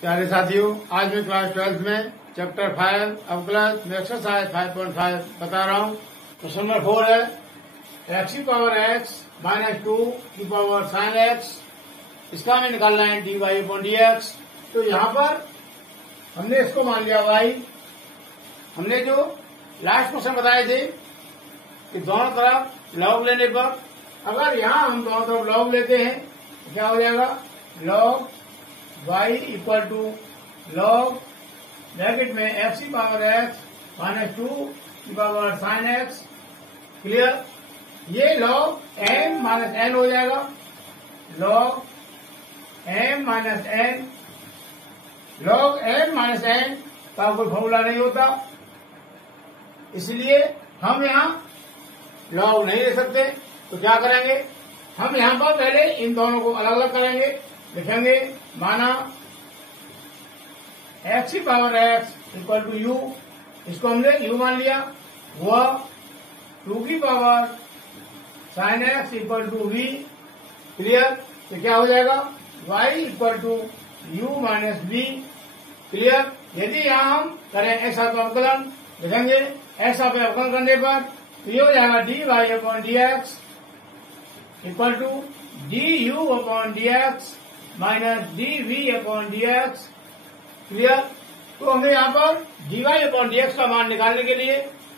प्यारे साथियों, आज मैं क्लास 12 में चैप्टर 5 अवकलज में एक्सरसाइज 5.5 बता रहा हूँ। क्वेश्चन नंबर 4 है x की पावर x माइनस 2 की पावर साइन x, इसका हमें निकालना है dy/dx। तो यहाँ पर हमने इसको मान लिया y। हमने जो लास्ट क्वेश्चन बताए थे कि दोनों तरफ लॉग लेने पर, अगर यहाँ हम दोनों तरफ लॉग लेते हैं तो क्या हो जाएगा, log y equal to log bracket में x की पावर x माइनस 2 की पावर साइन x। क्लियर। ये लॉग m माइनस n हो जाएगा, log m minus n। Log m minus n का कोई फॉर्मूला नहीं होता, इसलिए हम यहाँ लॉग नहीं ले सकते। तो क्या करेंगे, हम यहाँ पर पहले इन दोनों को अलग अलग करेंगे। लिखेंगे माना x की power x equal to u, इसको हमने u मान लिया। वह 2 की power sine x equal to v। Clear. तो क्या हो जाएगा, y equal to u minus v। Clear. यदि यहाँ हम करें x का अवकलन, लिखेंगे x का अवकलन करने पर तो ये हो जाएगा dy/dx equal to du/dx minus dv/dx। Clear. तो हमें यहाँ पर dy/dx का मान निकालने के लिए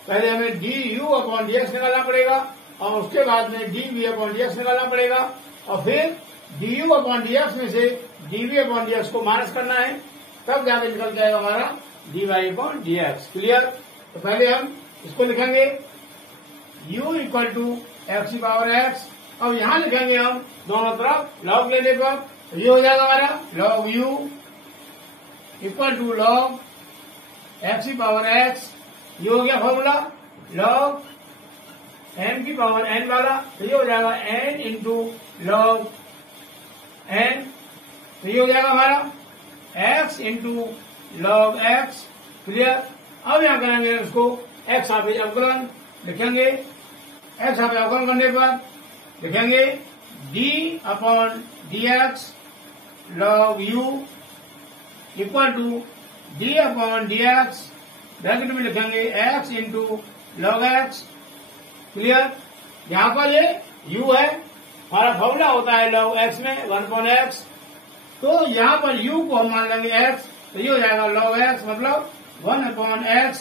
पहले हमें du/dx निकालना पड़ेगा और उसके बाद में dv/dx निकालना पड़ेगा और फिर du/dx में से dv/dx को माइनस करना है, तब जाकर निकल जाएगा हमारा dy/dx। क्लियर। तो पहले हम इसको लिखेंगे u इक्वल टू x की पावर x। अब यहाँ लिखेंगे हम दोनों तरफ लॉग लेने पर, तो ये हो जाएगा हमारा log u equal to log x की पावर x। ये हो गया फॉर्मूला लॉग n की पावर n वाला, तो ये हो जाएगा n इंटू लॉग n। तो ये हो जाएगा हमारा x into log x। Clear. अब यहाँ करेंगे उसको x सापेक्ष अवकलन, लिखेंगे x सापेक्ष अवकलन करने पर लिखेंगे d/dx log u equal to d/dx, bracket में लिखेंगे x into log x। Clear. यहाँ पर ये u है, हमारा फॉर्मूला होता है log x में 1/x। तो यहाँ पर u को हम मान लेंगे x, तो ये हो जाएगा log x मतलब 1/x।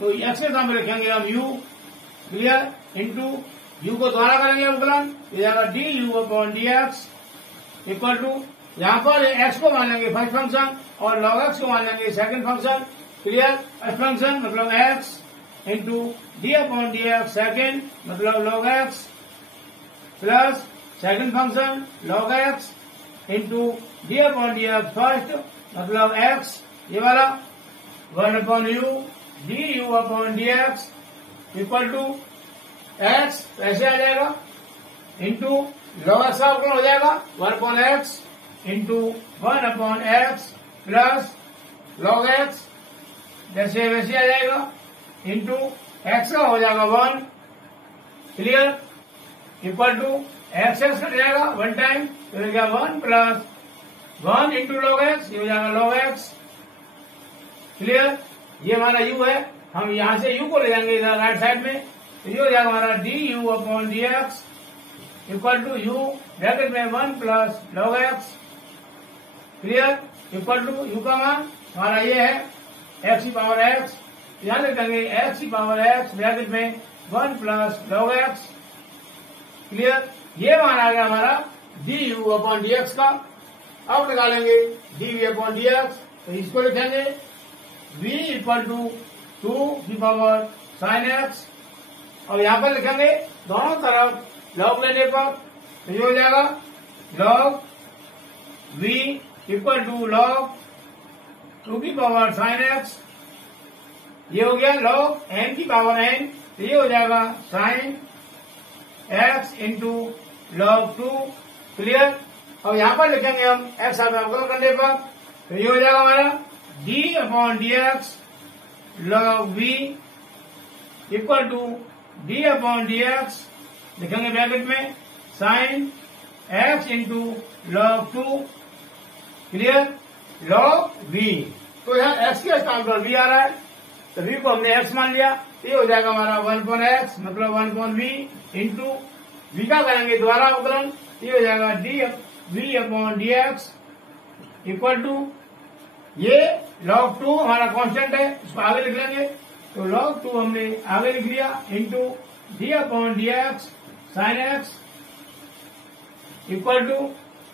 तो x के सामने लिखेंगे हम u। क्लियर। इंटू u को द्वारा करेंगे अवकलन, ये जाएगा du/dx इक्वल टू, यहाँ पर x को मान लेंगे फर्स्ट फंक्शन और log x को मान लेंगे second function. Clear. First function मतलब x इंटू d/dx सेकंड मतलब log x plus second function log x into d/dx first मतलब x, ये वाला 1/u du/dx equal to x ऐसे आ जाएगा इंटू लॉग एक्स का अवकलन हो जाएगा 1/x into 1/x plus log x जैसे वैसे आ जाएगा इंटू x का हो जाएगा 1। Clear. Equal to x cut जाएगा 1 टाइम, तो हो जाएगा 1 प्लस 1 इंटू लॉग एक्स, ये हो जाएगा लॉग एक्स। क्लियर। ये हमारा u है, हम यहाँ से u को ले जाएंगे इधर राइट साइड में, तो ये हो जाएगा हमारा du/dx equal to u bracket में 1 plus log x. Clear. Equal to u का मान हमारा ये है x की पावर x, यहाँ लिखेंगे x की पावर x ब्रैकेट में 1 प्लस लॉग एक्स। क्लियर। ये मान आ गया हमारा du/dx का। अब निकालेंगे dv/dx, तो इसको लिखेंगे v इक्वल टू 2 की पावर साइन x और यहाँ पर लिखेंगे दोनों तरफ लॉग लेने पर, तो ये हो जाएगा log v equal to log 2 की पावर साइन x। ये हो गया लॉग n की पावर n, तो ये हो जाएगा sine x into log 2। Clear. और यहाँ पर लिखेंगे हम x सापेक्ष अवकलन करने पर, तो ये हो जाएगा हमारा d/dx log v equal to d/dx, लिखेंगे ब्रैकेट में sine x into log 2। Clear. Log v. तो यहाँ एक्स के स्थान पर वी आ रहा है, तो वी को हमने एक्स मान लिया, तो ये हो जाएगा हमारा 1/x मतलब 1/v इंटू वी का करेंगे द्वारा अवकलन, ये हो जाएगा v/dx इक्वल टू ये log 2 हमारा कांस्टेंट है, इसको आगे लिख लेंगे, तो log 2 हमने आगे लिख लिया into d/dx sin x equal to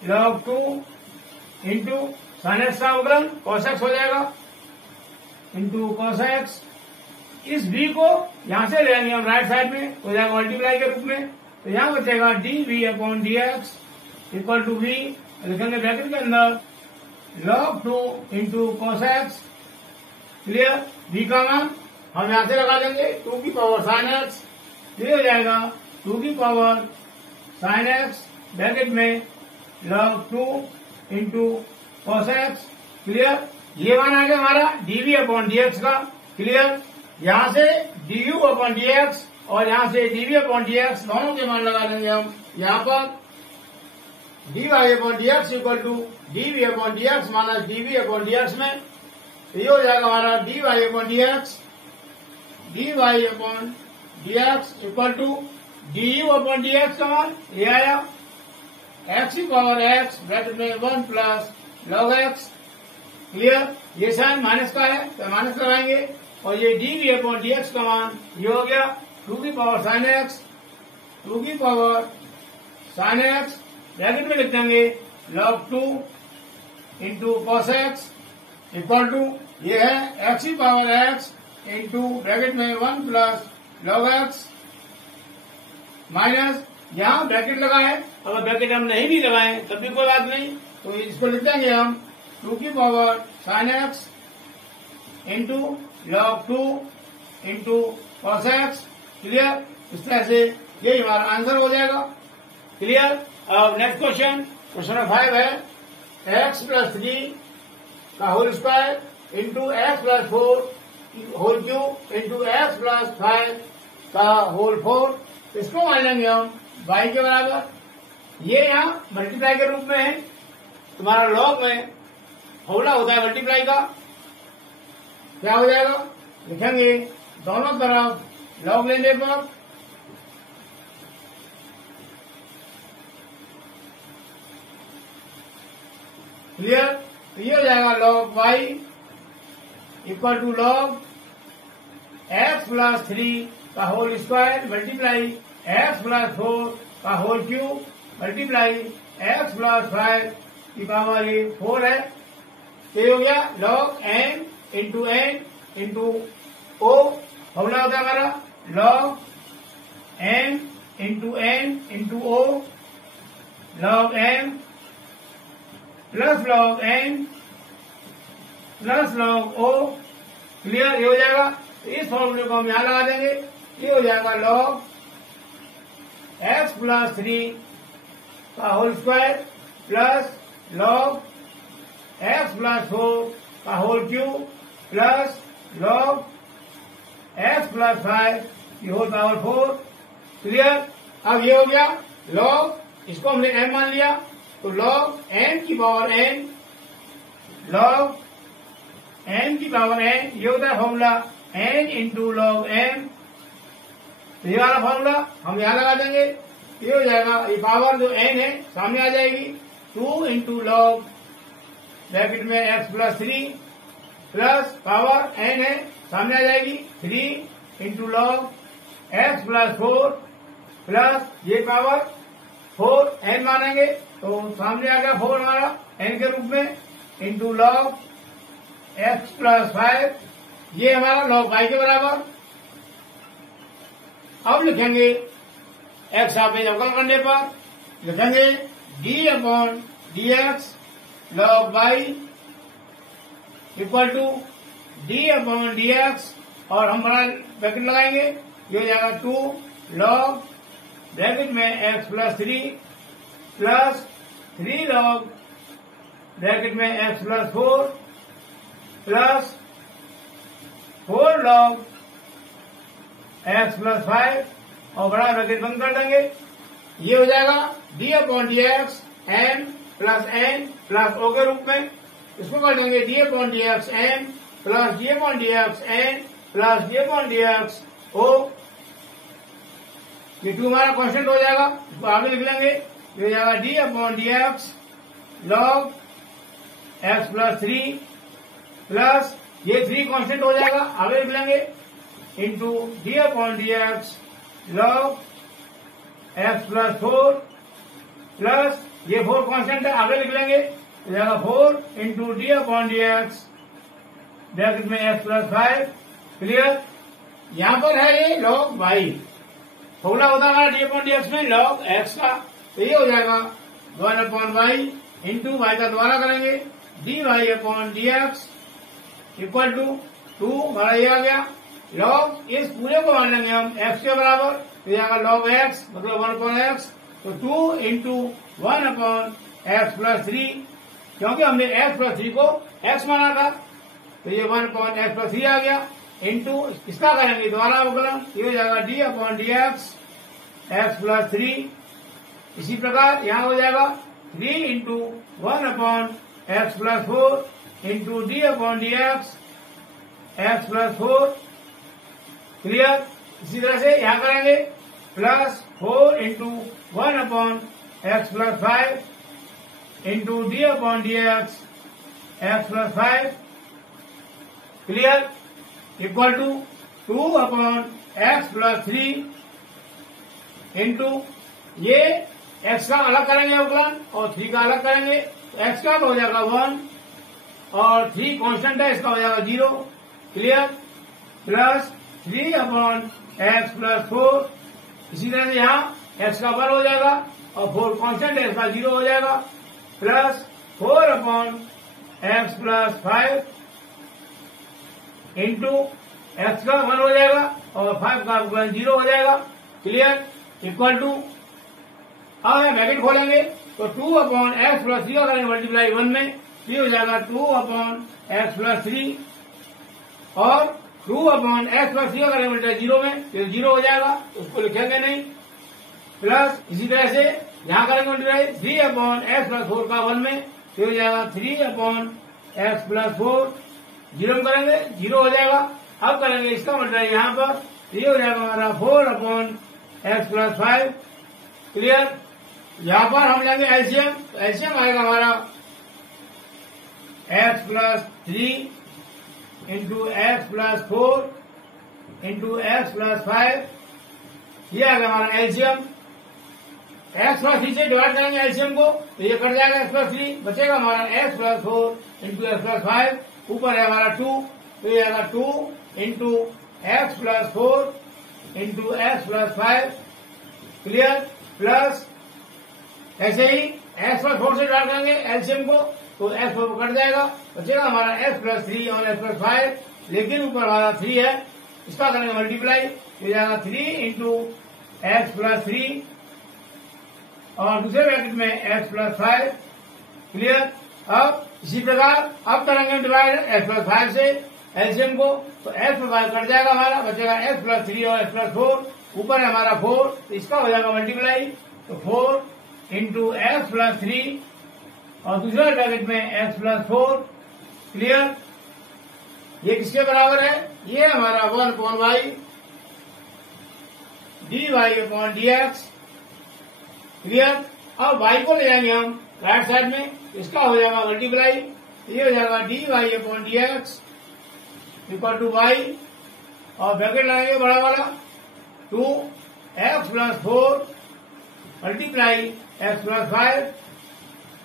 log 2 into sin x का अवकलन cos x हो जाएगा इंटू cos x। इस v को यहां से लेंगे हम राइट साइड में, हो जाएगा मल्टीप्लाई के रूप में, तो यहां बचेगा dv/dx इक्वल टू v, लिखेंगे ब्रैकेट के अंदर log 2 into cos x। Clear, v का मान हम यहां से लगा देंगे 2 की पावर sin x, ये हो जाएगा 2 की पावर sin x ब्रैकेट में log 2 into cos x। Clear, ये मान आ गया हमारा dv/dx का। क्लियर, यहां से du/dx और यहां से dv/dx दोनों के मान लगा देंगे हम यहां पर, dy/dx equal to dv/dx minus dv/dx में, तो ये हो जाएगा हमारा dy/dx इक्वल टू du/dx का मान ये आया x की पावर x ब्रैकेट में 1 प्लस log x। क्लियर, ये साइन माइनस का है तो माइनस लगाएंगे, और ये dv/dx का मान ये हो गया 2 की पावर sin x, 2 की पावर sin x ब्रैकेट में लिख देंगे log 2 into cos x equal to ये है x की पावर x इंटू ब्रैकेट में 1 प्लस log x माइनस यहाँ ब्रैकेट लगा है, अगर ब्रैकेट हम नहीं भी लगाए तब भी कोई बात नहीं, तो इसको लिख देंगे हम 2 की power sin x into log 2 into cos x। Clear, इस तरह से ये हमारा आंसर हो जाएगा। क्लियर, अब नेक्स्ट क्वेश्चन, क्वेश्चन 5 है x प्लस 3 का whole square into x plus 4 whole cube into x plus 5 का होल 4। इसको मान लेंगे हम y के बराबर। ये यहाँ मल्टीप्लाई के रूप में है, तुम्हारा लॉग में फॉर्मूला होता है मल्टीप्लाई का, क्या हो जाएगा लिखेंगे दोनों तरफ लॉग लेने पर क्लियर, तो ये हो जाएगा log y equal to log x plus 3 का whole square multiply x plus 4 का whole cube multiply x plus 5 की पावर 4 है, तो ये हो गया log n into o। Formula होता है हमारा log n into o log m plus log n plus log o। Clear, ये हो जाएगा, तो इस फॉर्मूले को हम यहां लगा देंगे, ये हो जाएगा log x प्लस 3 का whole square plus log x plus 4 का whole cube plus log x plus 5 की होल पावर 4। क्लियर, अब ये हो गया log, इसको हमने m मान लिया, तो log n की पावर n log n की पावर n, ये होता है formula n into log m। तो ये वाला फॉर्मूला हम यहां लगा देंगे, ये हो जाएगा, ये पावर जो n है सामने आ जाएगी 2 इंटू log ब्रैकेट में x plus 3 plus power n है सामने आ जाएगी 3 into log x plus 4 plus ये पावर 4 n मानेंगे, तो सामने आ गया 4 हमारा n के रूप में इंटू log x प्लस 5, ये हमारा log y के बराबर। अब लिखेंगे x सापेक्ष अवकलन करने पर लिखेंगे d/dx log y equal to d/dx, और हम बड़ा ब्रैकेट लगाएंगे, ये हो जाएगा 2 log ब्रैकेट में x plus 3 plus 3 log bracket में x plus 4 plus 4 log x plus 5, और बड़ा ब्रैकेट बंद कर देंगे, ये हो जाएगा d/dx n प्लस o के रूप में। इसको कर देंगे d upon d x n plus d upon d x n plus d upon d x o. ये 2 हमारा कांस्टेंट हो जाएगा, इसको आगे लिख लेंगे, ये हो जाएगा d upon d x log x plus 3 plus ये 3 कांस्टेंट हो जाएगा, आगे लिख लेंगे, into d upon d x log x plus 4 plus ये 4 कांस्टेंट है, आगे लिख लेंगे, हो जाएगा 4 into d upon d x bracket में एक्स प्लस 5। क्लियर। यहां पर है ये लॉग वाई, फॉर्मूला होता है डी अपॉन डी एक्स में लॉग एक्स का, तो ये हो जाएगा 1 अपॉन वाई इंटू वाई का दोबारा करेंगे d y upon d x equal to 2 हमारा ये आ गया, लॉग इस पूरे को मान लेंगे हम एक्स के बराबर, तो जाएगा लॉग एक्स मतलब 1 अपॉन एक्स, तो 2 इंटू 1 अपॉन एक्स प्लस 3, क्योंकि हमने एक्स प्लस 3 को एक्स माना था, तो ये 1 अपॉन एक्स प्लस 3 आ गया, इंटू इसका करेंगे दोबारा अवकलन, ये हो जाएगा d upon d x x plus 3। इसी प्रकार यहाँ हो जाएगा 3 into 1 upon x plus 4 into d upon d x plus 4। Clear. इसी तरह से यहाँ करेंगे plus 4 into 1 upon x plus 5 into d upon d x plus 5। Clear. Equal to 2 upon x plus 3 into ये एक्स का अलग करेंगे अवकलन और 3 का अलग करेंगे, तो एक्स का हो जाएगा 1 और 3 कांस्टेंट है, इसका हो जाएगा 0। Clear. Plus 3 upon x plus 4, इसी तरह से यहाँ एक्स का 1 हो जाएगा और 4 कांस्टेंट है, इसका 0 हो जाएगा, plus 4 upon x plus 5 into x का 1 हो जाएगा और 5 का 0 हो जाएगा। क्लियर। इक्वल टू अब ब्रैकेट खोलेंगे तो 2 अपॉन एक्स प्लस 3 का करेंगे मल्टीप्लाई 1 में, ये हो जाएगा 2 अपॉन एक्स प्लस 3 और 2 अपॉन एक्स प्लस 3 का करेंगे मल्टीप्लाई 0 में, तो 0 हो जाएगा, उसको लिखेंगे नहीं। प्लस इसी तरह से यहाँ करेंगे मल्टीप्लाई 3 अपॉन एक्स प्लस 4 का 1 में, ये हो जाएगा 3 अपॉन एक्स प्लस 4, 0 में करेंगे 0 हो जाएगा। अब करेंगे इसका मल्टीप्लाई यहाँ पर, ये हो जाएगा हमारा 4 अपॉन एक्स प्लस 5। क्लियर। यहाँ पर हम लेंगे एलसीएम, तो एलसीएम आएगा हमारा x plus 3 into x plus 4 into x plus 5, ये आएगा हमारा एलसीएम। एक्स प्लस 3 से डिवाइड करेंगे एलसीएम को, तो ये कट जाएगा एक्स प्लस 3, बचेगा हमारा x plus 4 into x plus 5, ऊपर है हमारा 2, तो ये आएगा 2 into x plus 4 into x plus 5। Clear. Plus ऐसे ही एक्स प्लस 4 से डिवाइड करेंगे एलसीएम को, तो एक्स प्लस कट जाएगा, बचेगा हमारा एक्स प्लस 3 और एक्स प्लस 5, लेकिन ऊपर हमारा 3 है, इसका करेंगे मल्टीप्लाई, ये जाएगा 3 इंटू एक्स प्लस 3 और दूसरे ब्रैकेट में एक्स प्लस 5। क्लियर। अब इसी प्रकार अब करेंगे डिवाइड एक्स प्लस 5 से एलसीएम को, तो एक्स प्लस 5 कट जाएगा हमारा, बचेगा एक्स प्लस 3 और एक्स प्लस 4, ऊपर है हमारा 4, तो इसका हो जाएगा मल्टीप्लाई, तो 4 इंटू एक्स प्लस 3 और दूसरे ब्रैकेट में एक्स प्लस 4। क्लियर। ये किसके बराबर है, ये हमारा 1 upon y d y upon d x. Clear. अब वाई को ले जाएंगे हम राइट साइड में, इसका हो जाएगा मल्टीप्लाई, ये हो जाएगा d y upon d x equal to y और ब्रैकेट लगाएंगे बड़ा वाला 2 x plus 4 multiply x plus 5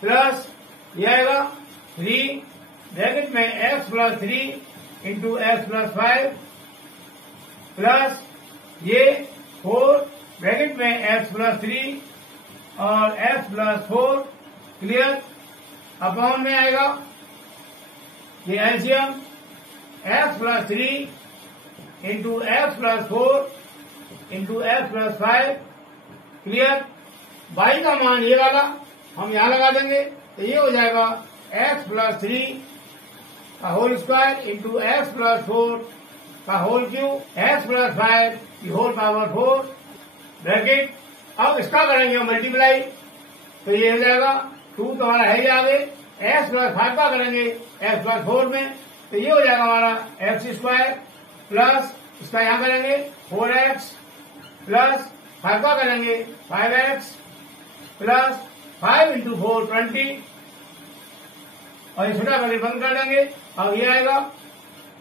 plus ये आएगा 3 ब्रैकेट में x plus 3 into x plus 5 plus ये 4 ब्रैकेट में एक्स प्लस 3 और एक्स प्लस 4। क्लियर। अपॉन में आएगा ये LCM x plus 3 into x plus 4 into x plus 5। Clear. By का मान ये वाला हम यहाँ लगा देंगे, तो ये हो जाएगा एक्स प्लस 3 का whole square into x plus 4 का होल क्यूब एक्स प्लस 5 की होल पावर 4 ब्रैकेट। अब इसका करेंगे मल्टीप्लाई, तो ये हो जाएगा 2 तो हमारा है ही आगे एक्स प्लस 5 का करेंगे एक्स प्लस 4 में, तो ये हो जाएगा हमारा एक्स स्क्वायर प्लस इसका यहाँ करेंगे 4x प्लस 5 का करेंगे 5x प्लस 5 इंटू 4 20, और ये छोटा ब्रैकेट बंद कर देंगे। अब ये आएगा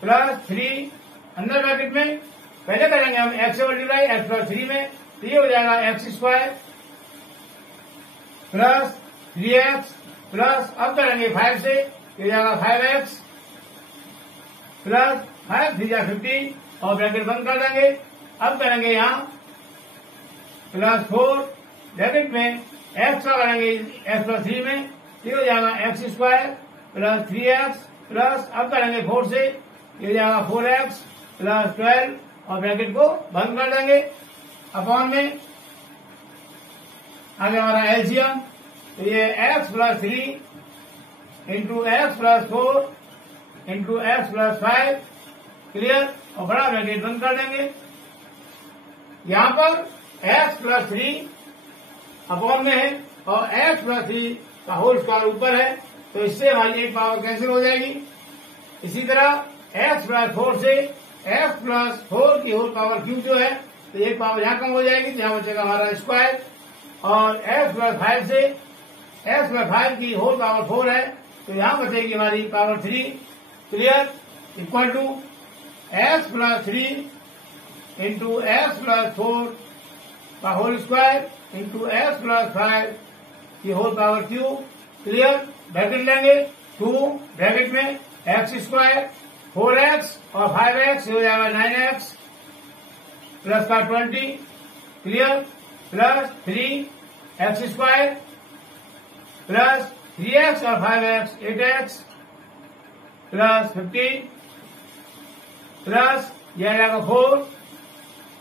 प्लस 3 अंदर ब्रैकेट में, पहले करेंगे हम एक्स से मल्टीप्लाई एक्स प्लस 3 में, तो ये हो जाएगा x square plus 3x plus अब करेंगे 5 से, ये हो जाएगा 5x प्लस 5 3 जा 50, और ब्रैकेट बंद कर देंगे। अब करेंगे यहाँ प्लस 4 ब्रैकेट में एक्स का करेंगे एक्स प्लस 3 में, ये हो जाएगा x square plus 3x plus अब करेंगे 4 से, ये हो जाएगा 4x प्लस 12, और ब्रैकेट को बंद कर देंगे। अपॉन में आगे हमारा एलसीएम, तो ये x plus 3 into x plus 4 into x plus 5, clear, और बड़ा ब्रैकेट बंद कर देंगे। यहाँ पर x प्लस 3 अपॉन में है और x प्लस 3 का होल स्क्वायर ऊपर है, तो इससे हमारी एक पावर कैंसिल हो जाएगी। इसी तरह x प्लस 4 से x प्लस 4 की होल पावर क्यूब जो है, तो एक पावर यहाँ कम हो जाएगी, तो यहाँ बचेगा हमारा स्क्वायर, और x प्लस 5 से x प्लस 5 की होल पावर 4 है, तो यहाँ बचेगी हमारी power 3, clear, equal to x plus 3 into x plus 4 का whole square into x plus 5 की whole power cube, clear, bracket लेंगे 2 ब्रैकेट में एक्स स्क्वायर 4x और 5x हो जाएगा 9x प्लस का 20, clear, plus 3x square plus 3x और 5x 8x plus 15 plus यह जाएगा 4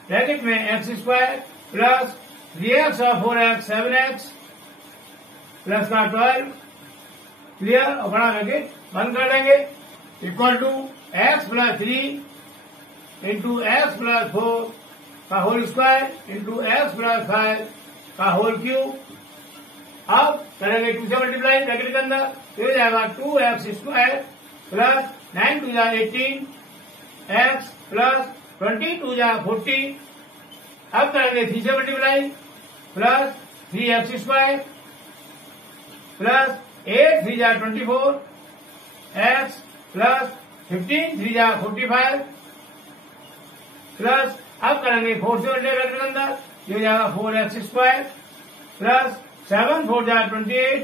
ब्रैकेट में एक्स स्क्वायर प्लस 3x और 4x 7x प्लस का 12, क्लियर, और बड़ा ब्रैकेट बंद कर देंगे, equal to x plus 3 into x plus 4 का whole square into x plus 5 का होल क्यूब। अब करेंगे 2 से मल्टीप्लाई ब्रैकेट के अंदर, तो हो जाएगा 2x स्क्वायर प्लस 9 2 जा 18 x प्लस 22 जा 40। अब करेंगे 3 से multiply plus 3x square plus 8 3 जा 24 x प्लस 15 3 जा 45 प्लस अब करेंगे 4 से मल्टीप्लाई के अंदर, ये हो जाएगा 4x स्क्वायर प्लस 7 4 जा 28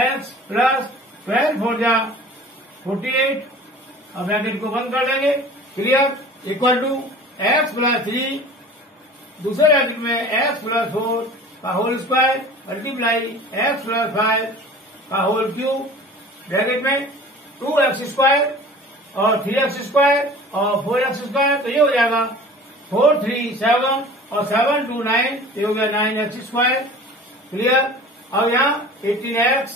x प्लस 12 4 जा 48, अब ब्रैकेट को बंद कर देंगे, clear, equal to x plus 3 दूसरे ब्रैकेट में एक्स प्लस 4 का whole square multiply x plus 5 का होल क्यूब, ब्रैकेट में 2x स्क्वायर और 3x स्क्वायर और 4x स्क्वायर, तो ये हो जाएगा 4 3 7 और 7 2 9, ये हो गया 9x स्क्वायर, क्लियर। अब यहाँ 18x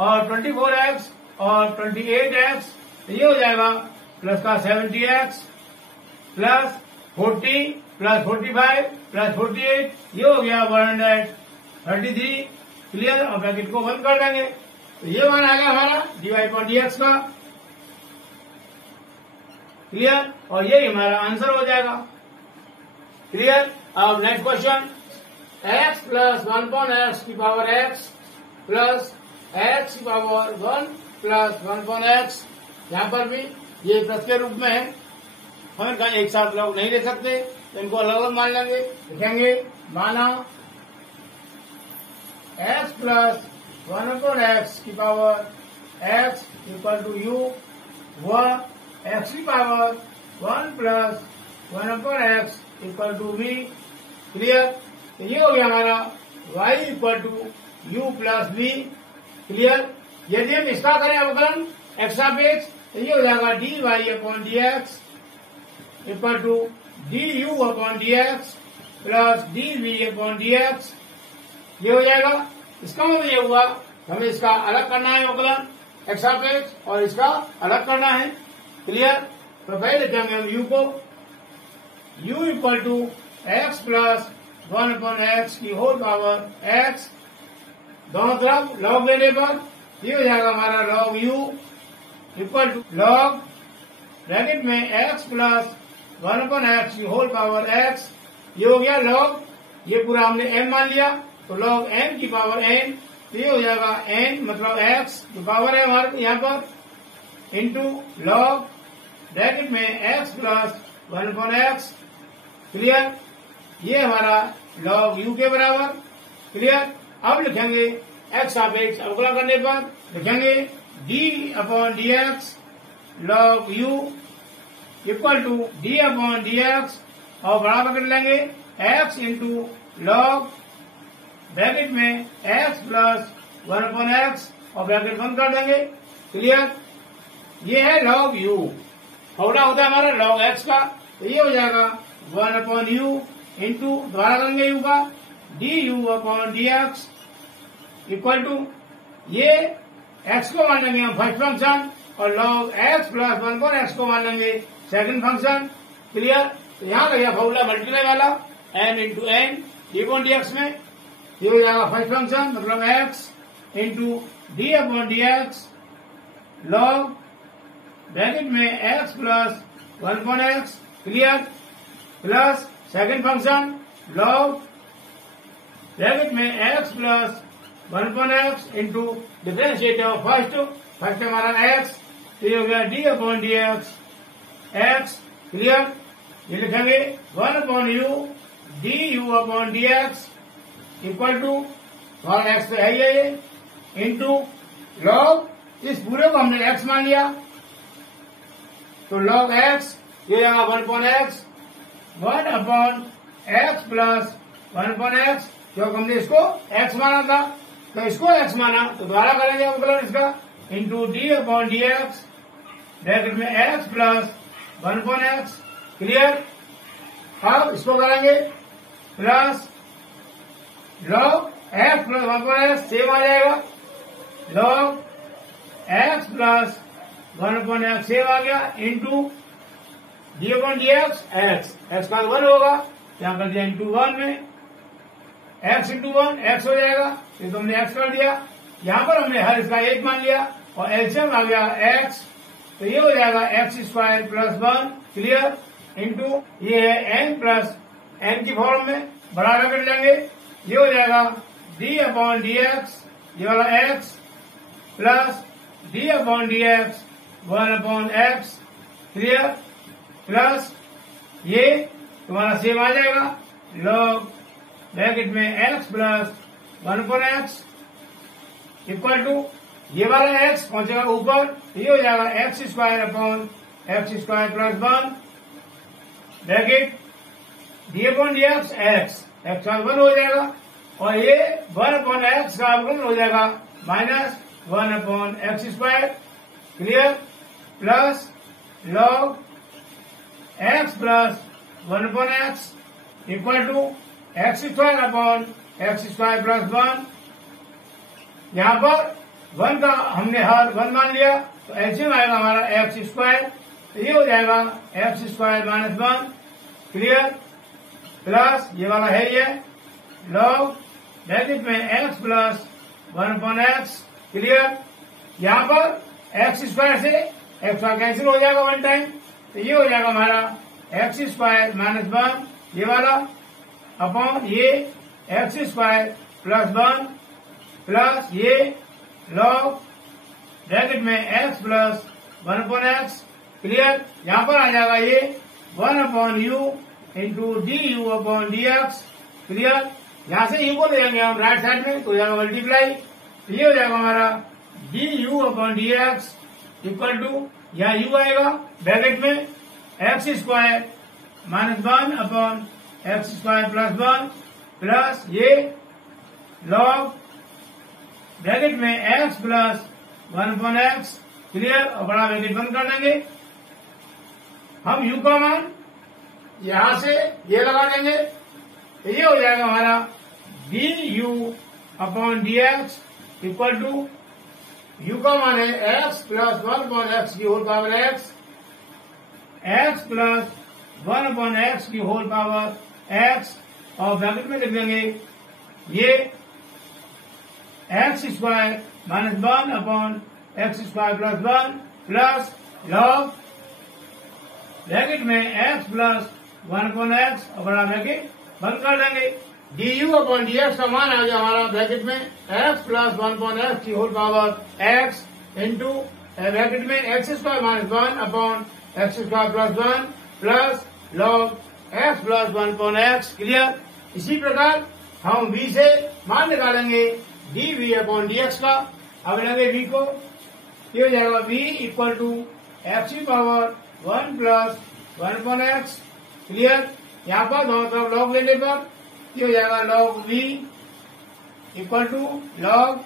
और 24x और 28x, तो ये हो जाएगा प्लस का 70x प्लस 40 प्लस 45 प्लस 48, ये हो गया 133, क्लियर, और ब्रैकेट को बंद कर देंगे, तो ये मान आएगा हमारा dy/dx का, क्लियर, और यही हमारा आंसर हो जाएगा, क्लियर। अब next question, x plus 1/x की पावर x प्लस x की पावर 1 प्लस 1/x, यहाँ पर भी ये प्लस के रूप में है, हम कहीं एक साथ लोग नहीं ले सकते, तो इनको अलग अलग मान लेंगे, लिखेंगे माना x प्लस 1/x की power x equal to u व x की power 1 plus 1/x equal to v, clear, तो ये हो गया हमारा y equal to u plus v, clear. यदि हम इसका करें अवकलन x सापेक्ष, तो ये हो जाएगा dy/dx equal to du/dx plus dv/dx, ये हो जाएगा। इसका मतलब ये हुआ हमें इसका अलग करना है अवकलन x सापेक्ष और इसका अलग करना है, क्लियर। तो पहले लिखेंगे हम u को, u equal to x plus 1/x की होल पावर x, दोनों तरफ लॉग लेने पर ये हो जाएगा हमारा log u equal to log bracket में एक्स प्लस 1/x की होल पावर x। ये हो गया लॉग, ये पूरा हमने m मान लिया, तो log n की पावर n, ये हो जाएगा n मतलब x जो पावर है हमारे यहाँ पर इंटू लॉग ब्रैकेट में x प्लस 1/x। क्लियर, ये हमारा log u के बराबर। क्लियर, अब लिखेंगे x सापेक्ष अवकला करने पर लिखेंगे d/dx log u equal to d/dx और बराबर कर लेंगे x इंटू लॉग ब्रैकेट में x प्लस 1/x और ब्रैकेट बंद कर देंगे। क्लियर, ये है log u। फॉर्मूला होता है हमारा log x का, तो ये हो जाएगा 1/u इंटू द्वारा करेंगे u का du/dx इक्वल टू ये x को मान लेंगे हम फर्स्ट फंक्शन और log x प्लस 1/x को मान लेंगे सेकंड फंक्शन। क्लियर, तो यहाँ लगेगा फॉर्मूला मल्टीप्लाई वाला n इंटू n d/dx में, ये हो जाएगा फर्स्ट फंक्शन मतलब x into d/dx log bracket में x plus 1/x। Clear, plus second function log bracket में x plus 1/x into differentiate of first हमारा x, तो ये हो गया d/dx x। क्लियर, ये लिखेंगे 1/u du/dx इक्वल टू और x तो है ये इंटू लॉग, इस पूरे को हमने x मान लिया तो log x ये आएगा 1/x 1/x प्लस 1/x, क्योंकि हमने इसको x माना था तो इसको x माना तो द्वारा करेंगे अवकलन इसका इंटू d/dx ब्रैकेट में x प्लस 1/x। क्लियर, अब इसको करेंगे plus log x plus 1/x same आ जाएगा, log x plus 1/x same आ गया इंटू d/dx x का 1 होगा, यहाँ कर दिया इंटू 1 में x इंटू 1 x हो जाएगा, ये तो हमने x कर दिया, यहाँ पर हमने हर इसका 1 मान लिया और एलसीएम आ गया x, तो ये हो जाएगा x² प्लस 1। क्लियर, इंटू ये है n प्लस n की फॉर्म में बराबर कर लेंगे, ये हो जाएगा d/dx ये वाला x plus d/dx 1/x। Clear, plus ये तुम्हारा सेम आ जाएगा log ब्रैकेट में x plus 1/x equal to ये वाला x पहुंचेगा ऊपर, ये हो जाएगा x² plus 1 bracket d/dx x का 1 हो जाएगा और ये 1/x का अवकलन हो जाएगा minus 1/x²। Clear, plus log x plus 1/x equal to x² plus 1। यहाँ पर 1 का हमने हर 1 मान लिया तो एलसीएम आएगा हमारा x², तो ये हो जाएगा x² माइनस 1। क्लियर, प्लस ये वाला है ये log ब्रैकेट में x प्लस 1/x। क्लियर, यहाँ पर x² से x कैंसिल हो जाएगा 1 टाइम, तो ये हो जाएगा हमारा x² माइनस 1 ये वाला अपॉन ये x² प्लस 1 प्लस ये log ब्रैकेट में x प्लस 1/x। क्लियर, यहाँ पर आ जाएगा ये 1/u इंटू du/dx। क्लियर, यहाँ से u को ले जाएंगे हम राइट साइड में, तो जाएगा मल्टीप्लाई, तो ये हो जाएगा हमारा du/dx इक्वल टू यहाँ u आएगा ब्रैकेट में x² minus 1/x² plus 1 plus ये log ब्रैकेट में x प्लस 1/x। क्लियर, और बड़ा ब्रैकेट बंद कर देंगे, हम u का मान यहां से ये लगा देंगे, तो ये हो जाएगा हमारा du/dx इक्वल टू u का मान है x प्लस 1/x की whole power x plus 1/x की होल पावर x और ब्रैकेट में लिख देंगे ये x² minus 1 upon x square plus 1 plus log bracket में एक्स प्लस 1 अपॉन एक्स और बड़ा ब्रैकेट बंद कर देंगे। D u upon d x का मान आ गया हमारा ब्रैकेट में एक्स प्लस 1 अपॉन एक्स की whole power x into bracket में x square minus 1 upon x square plus 1 plus log x plus 1 upon x. Clear. इसी प्रकार हम v से मान निकालेंगे d v upon d x का। अब लेंगे v को, ये हो जाएगा v इक्वल टू एक्स की power 1 plus 1 upon x. Clear. यहाँ पर दोनों तरफ लॉग लेने पर ये हो जाएगा log v equal to log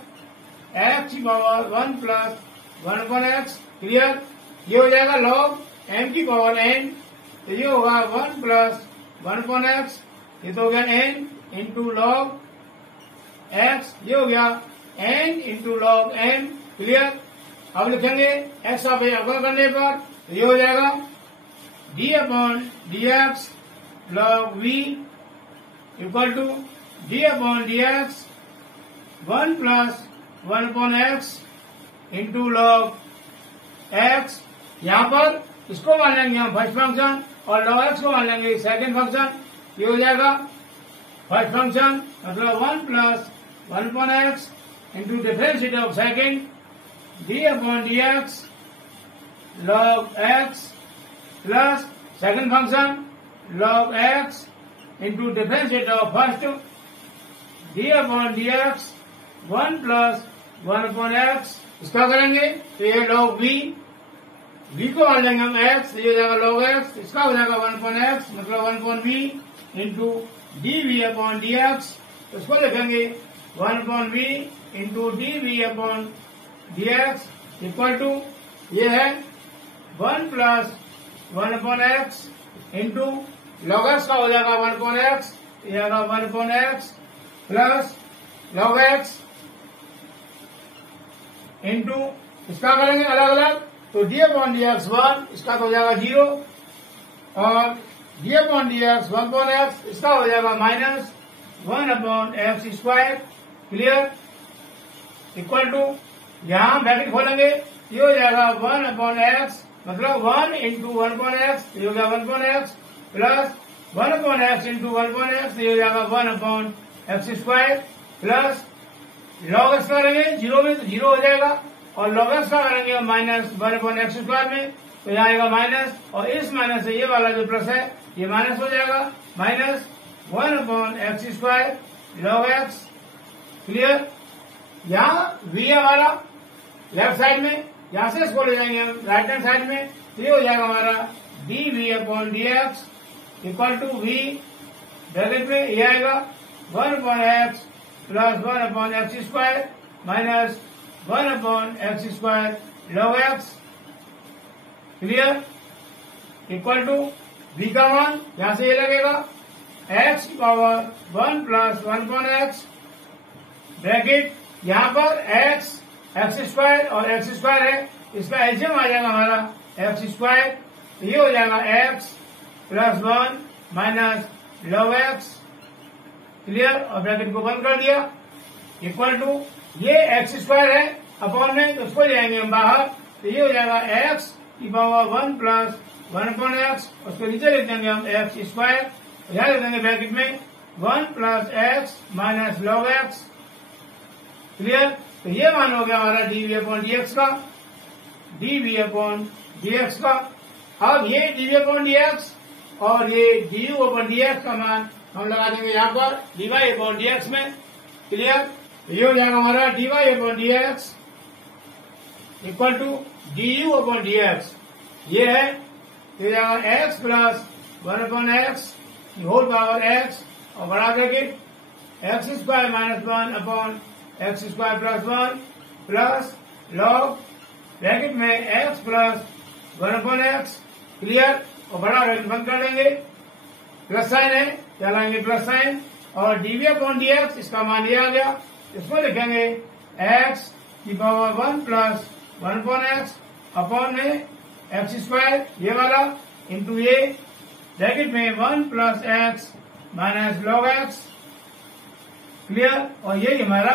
x की power 1 plus 1 upon x. Clear. ये हो जाएगा लॉग m की पावर n, तो ये होगा 1 प्लस 1 अपॉन एक्स। ये तो हो गया n इंटू लॉग एक्स, ये हो गया n into log m। Clear. अब लिखेंगे x का अवकल करने पर तो ये हो जाएगा d upon d x log v equal to d upon d x 1 plus 1 upon x into log x. यहाँ पर इसको मान लेंगे हम फर्स्ट फंक्शन और लॉग एक्स को मान लेंगे सेकंड फंक्शन। ये हो जाएगा फर्स्ट फंक्शन मतलब 1 plus 1 upon x into differentiate of second D upon d x log x plus second function log x into differentiate of first D upon d x 1 plus 1 upon x. इसका करेंगे तो ये log v को मान लेंगे हम x, ये हो जाएगा लॉग x, इसका हो जाएगा 1 अपॉन एक्स मतलब 1 upon v into d v upon d x. उसको लिखेंगे 1 upon v into d v upon d x equal to ये है 1 plus 1 upon x into log x का हो जाएगा 1 अपॉन एक्स, ये आएगा 1 upon x plus log x into इसका करेंगे अलग अलग तो डी अपॉन डी एक्स 1, इसका तो हो जाएगा 0 और d upon d x 1 upon x, इसका हो जाएगा minus 1 upon x square. Clear. Equal to यहाँ ब्रैकेट खोलेंगे, ये हो जाएगा 1 अपॉन एक्स मतलब 1 इंटू 1 अपॉन एक्स, ये हो गया 1 upon x plus 1 upon x into 1 upon x, ये हो जाएगा 1 upon x square plus log x करेंगे 0 में तो 0 हो जाएगा और लॉग एक्स का करेंगे माइनस 1 अपॉन एक्स स्क्वायर में तो यहाँ आएगा माइनस और इस माइनस से ये वाला जो प्लस है ये माइनस हो जाएगा minus 1 upon x square log x. Clear. यहाँ v हमारा लेफ्ट साइड में, यहाँ से इसको ले जाएंगे हम राइट हैंड साइड में तो ये हो जाएगा हमारा d v upon d x equal to v bracket में ये आएगा 1 upon x plus 1 upon x square minus 1 upon x square log x. Clear. Equal to v का मान यहाँ से ये लगेगा x की power 1 plus 1 upon x bracket यहाँ पर x एक्स स्क्वायर और एक्स स्क्वायर है, इसका एलसीएम आ जाएगा हमारा एक्स स्क्वायर, ये हो जाएगा x plus 1 minus log x. Clear. और ब्रैकेट को बंद कर दिया इक्वल टू ये एक्स स्क्वायर है अपॉन में, उसको ले आएंगे हम बाहर तो ये हो जाएगा एक्स की पावर 1 प्लस 1 अपॉन एक्स, उसको नीचे लिख देंगे हम एक्स स्क्वायर, यहाँ लिख देंगे ब्रैकेट में 1 plus x minus log x. Clear. तो ये मान हो गया हमारा d v upon d x का, d v upon d x का। अब ये d v upon d x और ये d u upon d x का मान हम लगा देंगे यहाँ पर d y upon d x में। क्लियर। ये हो जाएगा हमारा d y upon d x equal to d u upon d x, ये है ये जाएगा x plus 1 upon x whole power x और बड़ा bracket x square minus 1 upon x square plus 1 plus log bracket में x plus 1 upon x. Clear. और बड़ा bracket बंद कर देंगे, प्लस साइन है क्या लाएंगे प्लस साइन और डीवी अपॉन डी एक्स, इसका मान ये आ गया, इसको लिखेंगे एक्स की power 1 plus 1 upon x upon में एक्स स्क्वायर ये वाला इंटू ये ब्रैकेट में 1 plus x minus log x. Clear. और यही हमारा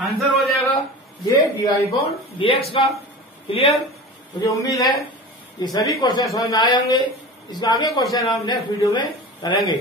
आंसर हो जाएगा ये dy/dx का। क्लियर? मुझे उम्मीद है ये सभी क्वेश्चन समझ में आए होंगे। इसका आगे क्वेश्चन हम नेक्स्ट वीडियो में करेंगे।